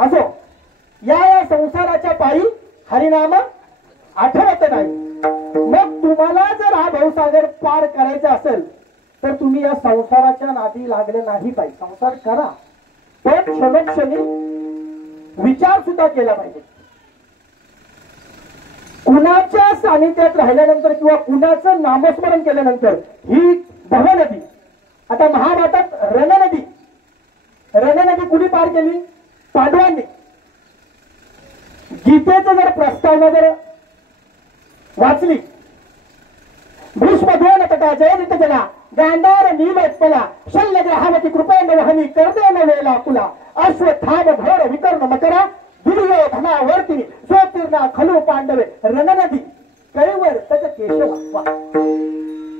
असो, या संसाराच्या पायी हरिनाम आठवत नाही. मग तुम्हाला जर हा भवसागर पार करायचा असेल तर तुम्ही या संसाराच्या नादी लागले नाही पाहिजे. संसार करा, पण क्षणोक्षणी विचार सुद्धा केला पाहिजे. कुणाच्या सानिध्यात राहिल्यानंतर किंवा कुणाचं नामस्मरण केल्यानंतर ही भवनदी, आता महाभारतात रणनदी कुणी पार केली? पांडवांनी. गीतेचं जर प्रस्तावना जर वाचली, भीष्म द्रोण तथा जयद्रथ जला गांधार नीलोत्पला शल्य ग्रहावती कृपेण वहनी कर्देन वेला कुला अश्वत्थाम घोर विकर्ण मकरा दुर्योधनावर्तिनी स्वतीर्णा खलु पांडवे रणनदी कैवर त्याच्या केशवा.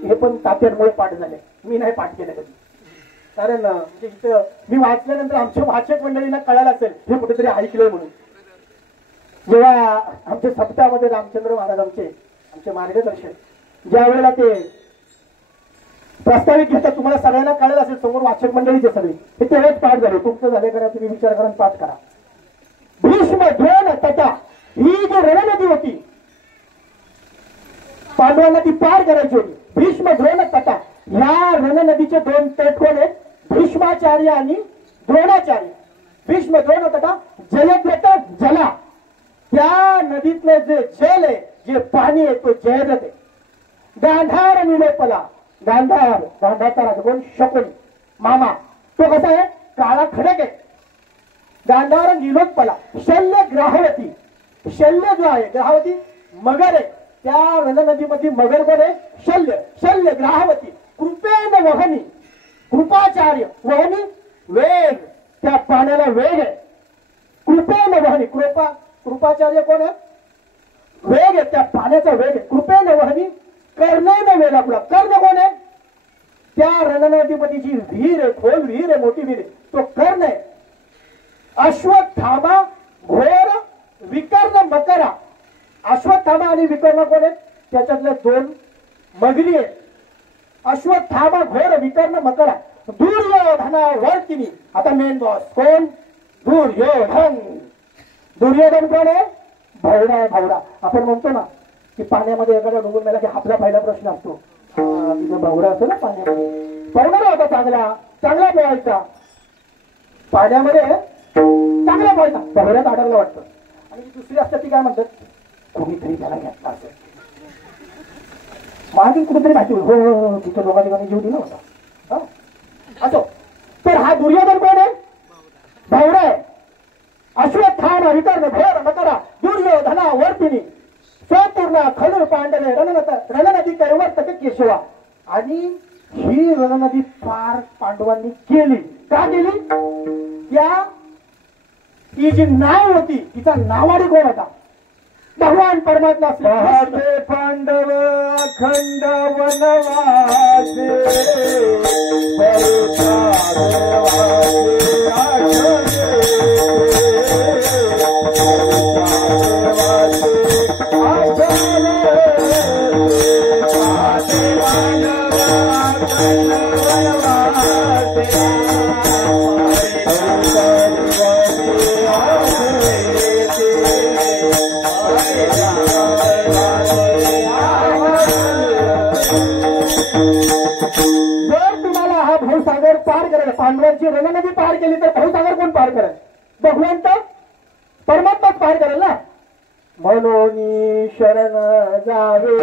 हे पण तात्यांमुळे पाठ झाले, मी नाही पाठ केलं कधी. कारण इथं मी वाचल्यानंतर आमच्या वाचक मंडळींना कळायला असेल हे कुठेतरी ऐकलंय म्हणून. जेव्हा आमच्या सप्ताहामध्ये रामचंद्र महाराज आमचे मार्गदर्शक ज्या वेळेला ते प्रस्तावित घेतात, तुम्हाला सगळ्यांना कळायला असेल, समोर वाचक मंडळीचे सगळे हे तेव्हाच पाठ झाले. तुमचं झाले करा, तुम्ही विचार करा, पाठ करा. भीष्म द्रोण तथा ही जी रणनदी होती, पांडवांना ती पार करायची होती. भीष्म द्रोण तथा या रणनदीचे दोन तट कोण आहेत? भीष्माचार्य आणि द्रोणाचार्य. भीष्म द्रोण तथा जयद्रथ जला, त्या नदीतलं जे जल आहे, जे पाणी आहे, तो जयद्रथ आहे. गांधार नीलोत्पला, गांधारचा राजा कोण? शकुनी मामा. तो कसा आहे? काळा खडक आहे. गांधार नीलोत्पला. शल्य ग्राहवती, शल्य जो आहे ग्राहवती मगर आहे. त्या रणनदीमध्ये मगर कोण आहे? शल्य ग्राहवती. कृपेन वहनी, कृपाचार्य वहनी वेग, त्या पाण्याला वेग आहे. कृपेन वहनी, कृपाचार्य कोण आहे? वेग आहे, त्या पाण्याचा वेग आहे. कृपेन वहनी कर्णेन वेला कुला. कर्ण कोण आहे? त्या रणनदीमध्ये जी विहीर आहे, खोल विहीर आहे, मोठी विहीर आहे, तो कर्ण आहे. अश्वत्थामा घोर विकर्ण मकरा. अश्वत्थामा आणि विकर्ण कोण आहेत? त्याच्यातल्या दोन मगरी आहेत. अश्वत्थामा घोर विकर्ण मकरा दुर्योधनावर्तिनी. आता मेन बॉस कोण? दुर्योधन. दुर्योधन कोण आहे? भवडा आहे, भवडा. आपण म्हणतो ना की पाण्यामध्ये एखादा डुबून मेला की आपला पहिला प्रश्न असतो, भवडा असतो ना पाण्यामध्ये. पवणारा होता, चांगला पोहायचा, पाण्यामध्ये चांगला पोहायचा, भवड्यात अडकला वाटतं. आणि दुसरी असतात ती काय म्हणतात? कुणीतरी त्याला घेतला असेल, मागे कुठेतरी माहिती हो तिथं दोघा ठिकाणी जीव दिला होता. असो, तर हा दुर्योधन कोण आहे? भवडा आहे. अश्वत्थामा विकर्ण घोर मकरा दुर्योधनावर्तिनी स्वतीर्णा खलु पांडवे रणनदी कैवर्तक केशवा. आणि ही रणनदी पार पांडवांनी केली. का केली? त्या ती जी नाव होती तिचा नावाडी कोण होता? भगवान परमात्मा. पांडव अखंड वनवासे पांडवांची रणनदी पार केली तर भवसागर कोण पार करेल? भगवंत परमात्माच पार करेल ना. म्हणून शरण जावे,